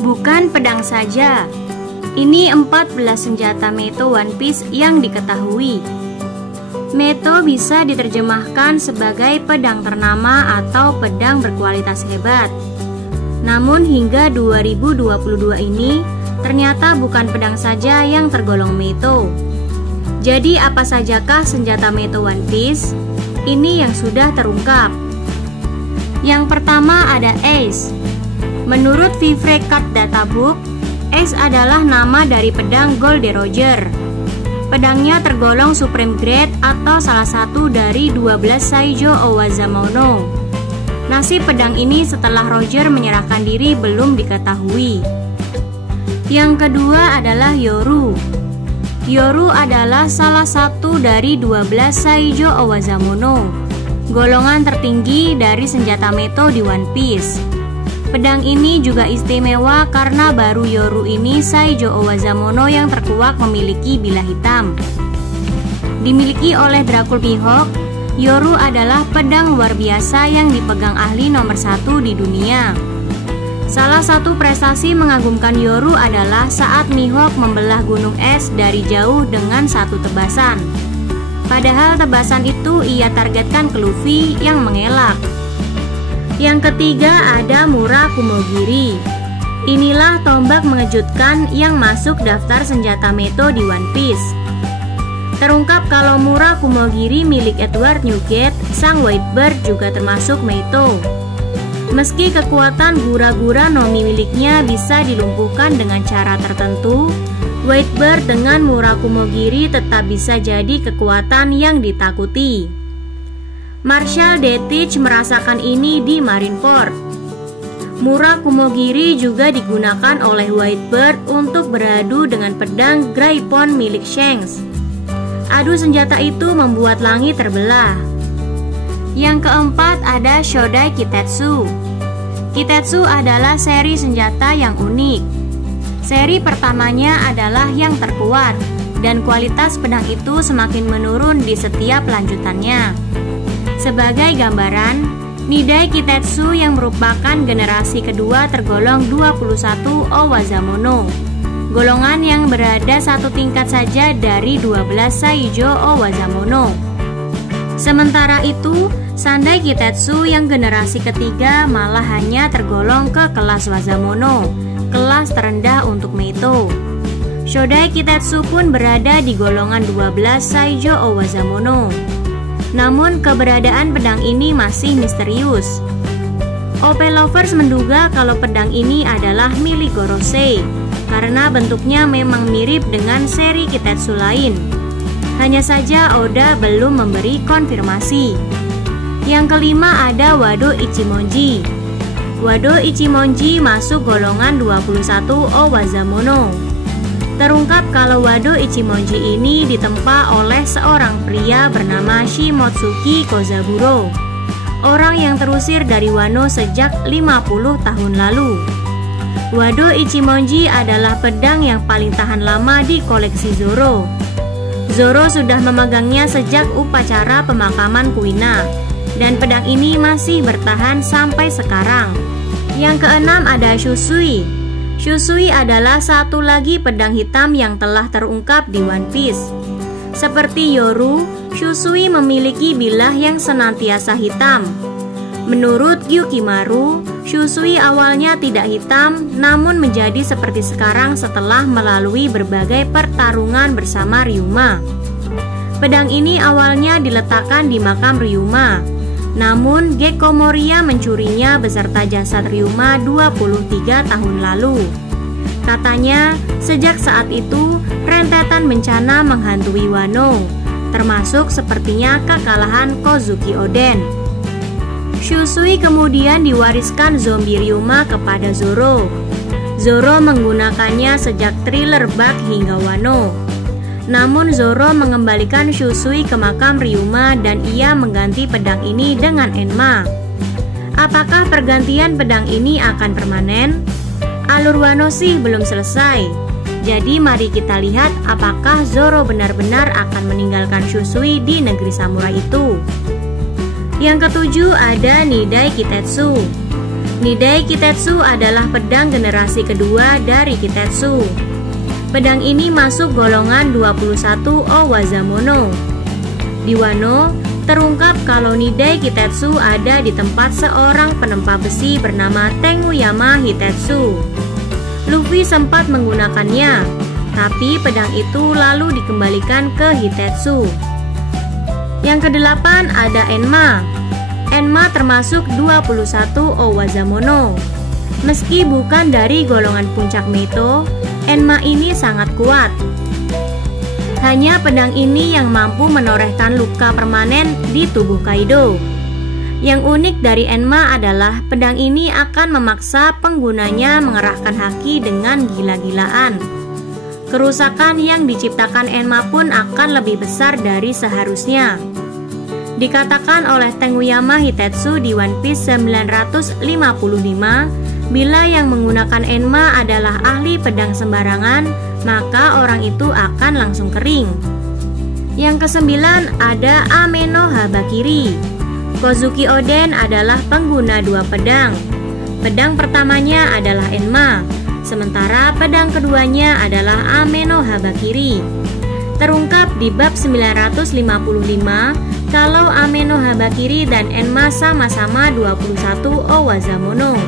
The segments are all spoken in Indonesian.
Bukan pedang saja, ini 14 senjata Meito One Piece yang diketahui. Meito bisa diterjemahkan sebagai pedang ternama atau pedang berkualitas hebat. Namun hingga 2022 ini, ternyata bukan pedang saja yang tergolong Meito. Jadi apa sajakah senjata Meito One Piece? Ini yang sudah terungkap. Yang pertama ada Ace. Menurut Vivre Card Databook, Ace adalah nama dari pedang Goldie Roger. Pedangnya tergolong Supreme Grade atau salah satu dari 12 Saijo Owazamono. Nasib pedang ini setelah Roger menyerahkan diri belum diketahui. Yang kedua adalah Yoru. Yoru adalah salah satu dari 12 Saijo Owazamono, golongan tertinggi dari senjata Meito di One Piece. Pedang ini juga istimewa karena baru Yoru ini Saijo Owazamono yang terkuak memiliki bilah hitam. Dimiliki oleh Dracul Mihawk, Yoru adalah pedang luar biasa yang dipegang ahli nomor 1 di dunia. Salah satu prestasi mengagumkan Yoru adalah saat Mihawk membelah gunung es dari jauh dengan satu tebasan. Padahal tebasan itu ia targetkan ke Luffy yang mengelak. Yang ketiga ada Mura Kumogiri. Inilah tombak mengejutkan yang masuk daftar senjata Meito di One Piece. Terungkap kalau Mura Kumogiri milik Edward Newgate, sang Whitebird juga termasuk Meito. Meski kekuatan Gura-Gura Nomi miliknya bisa dilumpuhkan dengan cara tertentu, Whitebird dengan Mura Kumogiri tetap bisa jadi kekuatan yang ditakuti. Marshal Deitch merasakan ini di Marineford. Mura Kumogiri juga digunakan oleh Whitebird untuk beradu dengan pedang Graipon milik Shanks. Adu senjata itu membuat langit terbelah. Yang keempat ada Shodai Kitetsu. Kitetsu adalah seri senjata yang unik. Seri pertamanya adalah yang terkuat, dan kualitas pedang itu semakin menurun di setiap lanjutannya. Sebagai gambaran, Nidai Kitetsu yang merupakan generasi kedua tergolong 21 Owazamono, golongan yang berada satu tingkat saja dari 12 Saijo Owazamono. Sementara itu, Sandai Kitetsu yang generasi ketiga malah hanya tergolong ke kelas Wazamono, kelas terendah untuk Meito. Shodai Kitetsu pun berada di golongan 12 Saijo Owazamono. Namun keberadaan pedang ini masih misterius. OP Lovers menduga kalau pedang ini adalah milik Gorosei karena bentuknya memang mirip dengan seri Kitetsu lain. Hanya saja Oda belum memberi konfirmasi. Yang kelima ada Wado Ichimonji. Wado Ichimonji masuk golongan 21 Owazamono. Terungkap kalau Wado Ichimonji ini ditempa oleh seorang pria bernama Shimotsuki Kozaburo, orang yang terusir dari Wano sejak 50 tahun lalu. Wado Ichimonji adalah pedang yang paling tahan lama di koleksi Zoro. Zoro sudah memegangnya sejak upacara pemakaman Kuina, dan pedang ini masih bertahan sampai sekarang. Yang keenam ada Shusui. Shusui adalah satu lagi pedang hitam yang telah terungkap di One Piece. Seperti Yoru, Shusui memiliki bilah yang senantiasa hitam. Menurut Gyukimaru, Shusui awalnya tidak hitam, namun menjadi seperti sekarang setelah melalui berbagai pertarungan bersama Ryuma. Pedang ini awalnya diletakkan di makam Ryuma, namun Gekko Moria mencurinya beserta jasad Ryuma 23 tahun lalu. Katanya, sejak saat itu rentetan bencana menghantui Wano, termasuk sepertinya kekalahan Kozuki Oden. Shusui kemudian diwariskan zombie Ryuma kepada Zoro. Zoro menggunakannya sejak thriller Bug hingga Wano. Namun Zoro mengembalikan Shusui ke makam Ryuma dan ia mengganti pedang ini dengan Enma. Apakah pergantian pedang ini akan permanen? Alur Wano sih belum selesai. Jadi mari kita lihat apakah Zoro benar-benar akan meninggalkan Shusui di negeri samurai itu. Yang ketujuh ada Nidai Kitetsu. Nidai Kitetsu adalah pedang generasi kedua dari Kitetsu. Pedang ini masuk golongan 21 Owazamono. Di Wano, terungkap kalau Nidai Kitetsu ada di tempat seorang penempa besi bernama Tenguyama Hitetsu. Luffy sempat menggunakannya, tapi pedang itu lalu dikembalikan ke Hitetsu. Yang kedelapan ada Enma. Enma termasuk 21 Owazamono. Meski bukan dari golongan puncak Meito, Enma ini sangat kuat. Hanya pedang ini yang mampu menorehkan luka permanen di tubuh Kaido. Yang unik dari Enma adalah pedang ini akan memaksa penggunanya mengerahkan haki dengan gila-gilaan. Kerusakan yang diciptakan Enma pun akan lebih besar dari seharusnya. Dikatakan oleh Tenguyama Hitetsu di One Piece 955, bila yang menggunakan Enma adalah ahli pedang sembarangan, maka orang itu akan langsung kering. Yang kesembilan ada Ame no Habakiri. Kozuki Oden adalah pengguna dua pedang. Pedang pertamanya adalah Enma, sementara pedang keduanya adalah Ame no Habakiri. Terungkap di bab 955 kalau Ame no Habakiri dan Enma sama-sama 21 Owazamono.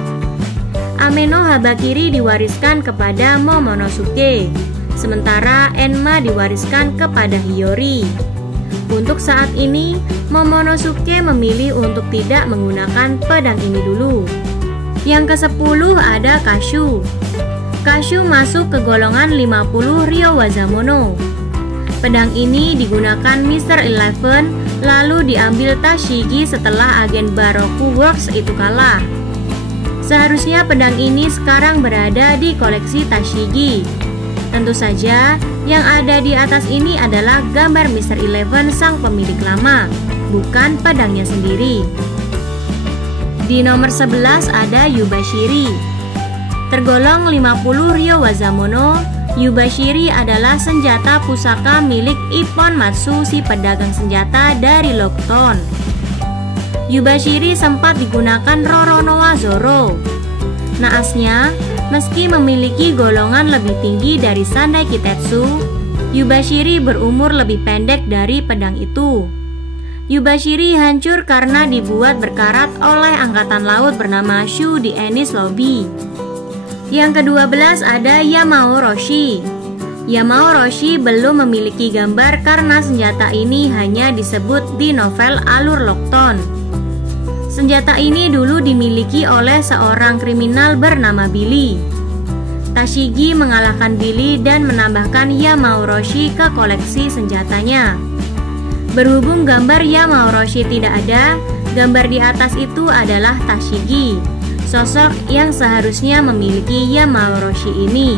Ame no Habakiri diwariskan kepada Momonosuke, sementara Enma diwariskan kepada Hiyori. Untuk saat ini, Momonosuke memilih untuk tidak menggunakan pedang ini dulu. Yang ke-10 ada Kashu. Kashu masuk ke golongan 50 Ryowazamono. Pedang ini digunakan Mr. Eleven, lalu diambil Tashigi setelah agen Baroku Works itu kalah. Seharusnya pedang ini sekarang berada di koleksi Tashigi. Tentu saja, yang ada di atas ini adalah gambar Mr. Eleven sang pemilik lama, bukan pedangnya sendiri. Di nomor 11 ada Yubashiri. Tergolong 50 Ryowazamono, Yubashiri adalah senjata pusaka milik Ippon Matsu, si pedagang senjata dari Lockton. Yubashiri sempat digunakan Roronoa Zoro. Naasnya, meski memiliki golongan lebih tinggi dari Sandai Kitetsu, Yubashiri berumur lebih pendek dari pedang itu. Yubashiri hancur karena dibuat berkarat oleh angkatan laut bernama Shu di Enies Lobby. Yang ke-12 ada Yamao Roshi. Yamao Roshi belum memiliki gambar karena senjata ini hanya disebut di novel Alur Lockton. Senjata ini dulu dimiliki oleh seorang kriminal bernama Billy. Tashigi mengalahkan Billy dan menambahkan Yamao Roshi ke koleksi senjatanya. Berhubung gambar Yamao Roshi tidak ada, gambar di atas itu adalah Tashigi, sosok yang seharusnya memiliki Yamao Roshi ini.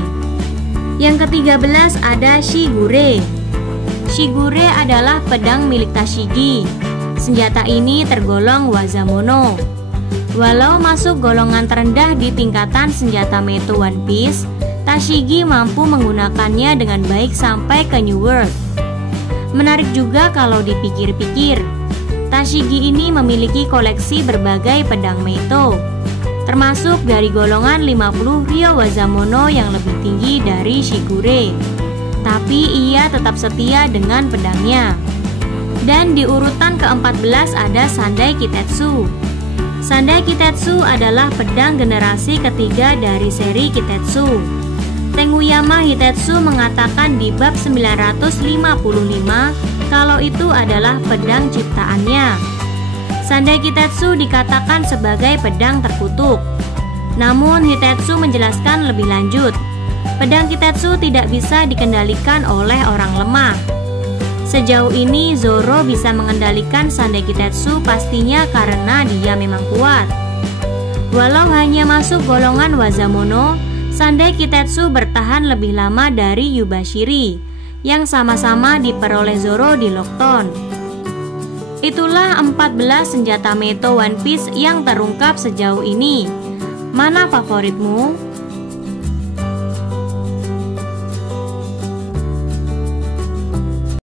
Yang ke-13 ada Shigure. Shigure adalah pedang milik Tashigi. Senjata ini tergolong Wazamono. Walau masuk golongan terendah di tingkatan senjata Meito One Piece, Tashigi mampu menggunakannya dengan baik sampai ke New World. Menarik juga kalau dipikir-pikir, Tashigi ini memiliki koleksi berbagai pedang Meito, termasuk dari golongan 50 Ryowazamono yang lebih tinggi dari Shigure. Tapi ia tetap setia dengan pedangnya. Dan di urutan ke-14 ada Sandai Kitetsu. Sandai Kitetsu adalah pedang generasi ketiga dari seri Kitetsu. Tenguyama Hitetsu mengatakan di bab 955 kalau itu adalah pedang ciptaannya. Sandai Kitetsu dikatakan sebagai pedang terkutuk. Namun Hitetsu menjelaskan lebih lanjut, pedang Kitetsu tidak bisa dikendalikan oleh orang lemah. Sejauh ini Zoro bisa mengendalikan Sandai Kitetsu pastinya karena dia memang kuat. Walau hanya masuk golongan Wazamono, Sandai Kitetsu bertahan lebih lama dari Yubashiri yang sama-sama diperoleh Zoro di Lockton. Itulah 14 senjata Meito One Piece yang terungkap sejauh ini. Mana favoritmu?